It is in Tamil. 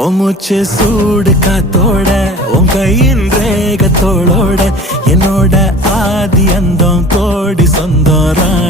ஓ மூச்சு சூடு காத்தோட உன் கையின் ரேகத்தோளோட என்னோட ஆதி அந்தம் கோடி சொந்தம் ராணி